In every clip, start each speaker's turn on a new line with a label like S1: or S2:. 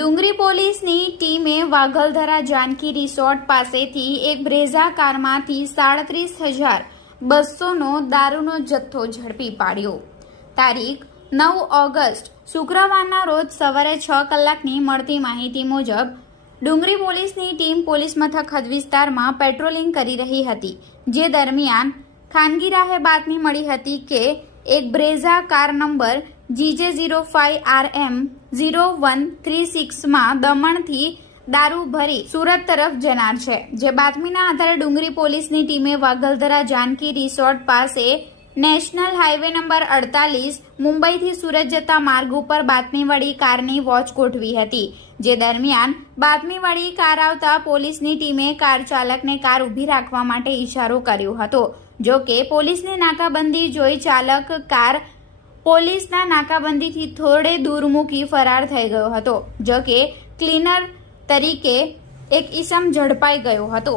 S1: ડુંગરી પોલીસની ટીમે વાઘલધરા જાનકી રિસોર્ટ પાસેથી એક બ્રેઝા કારમાંથી સાડત્રીસ હજાર બસોનો દારૂનો જથ્થો ઝડપી પાડ્યો. તારીખ નવ ઓગસ્ટ, શુક્રવારના રોજ સવારે છ કલાકની મળતી માહિતી મુજબ, ડુંગરી પોલીસની ટીમ પોલીસ મથક હદ વિસ્તારમાં પેટ્રોલિંગ કરી રહી હતી, જે દરમિયાન ખાનગી રાહે બાતમી મળી હતી કે એક Brezza car number GJ zero five R M zero one three સિક્સમાં દમણથી દારૂ ભરી સુરત તરફ જનાર છે, જે બાતમીના આધારે ડુંગરી પોલીસની ટીમે વાઘલધરા જાનકી રિસોર્ટ પાસે નેશનલ હાઈવે નંબર અડતાલીસ મુંબઈથી સુરત જતા માર્ગ ઉપર બાતમીવાળી કારની વોચ ગોઠવી હતી, જે દરમિયાન બાતમીવાળી કાર આવતા પોલીસની ટીમે કાર ચાલકને કાર ઊભી રાખવા માટે ઇશારો કર્યો હતો જો કે પોલીસની નાકાબંધી જોઈ ચાલક કાર પોલીસના નાકાબંધીથી થોડે દૂર મૂકી ફરાર થઈ ગયો હતો, જો કે ક્લીનર તરીકે એક ઈસમ ઝડપાઈ ગયો હતો.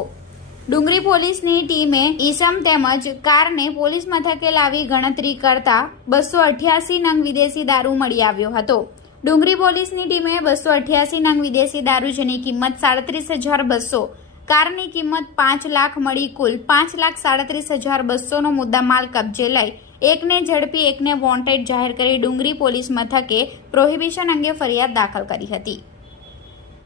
S1: ડુંગરી પોલીસની ટીમે ઈસમ તેમજ કારને પોલીસ મથકે લાવી ગણતરી કરતા બસો અઠ્યાસી નંગ વિદેશી દારૂ મળી આવ્યો હતો. ડુંગરી પોલીસની ટીમે બસો અઠ્યાસી નંગ વિદેશી દારૂ, જેની કિંમત સાડત્રીસ હજાર બસો, કારની કિંમત પાંચ લાખ મળી કુલ પાંચ લાખ સાડત્રીસ હજાર બસોનો મુદ્દામાલ કબજે લઈ એકને ઝડપી, એકને વોન્ટેડ જાહેર કરી ડુંગરી પોલીસ મથકે પ્રોહિબિશન અંગે ફરિયાદ દાખલ કરી હતી.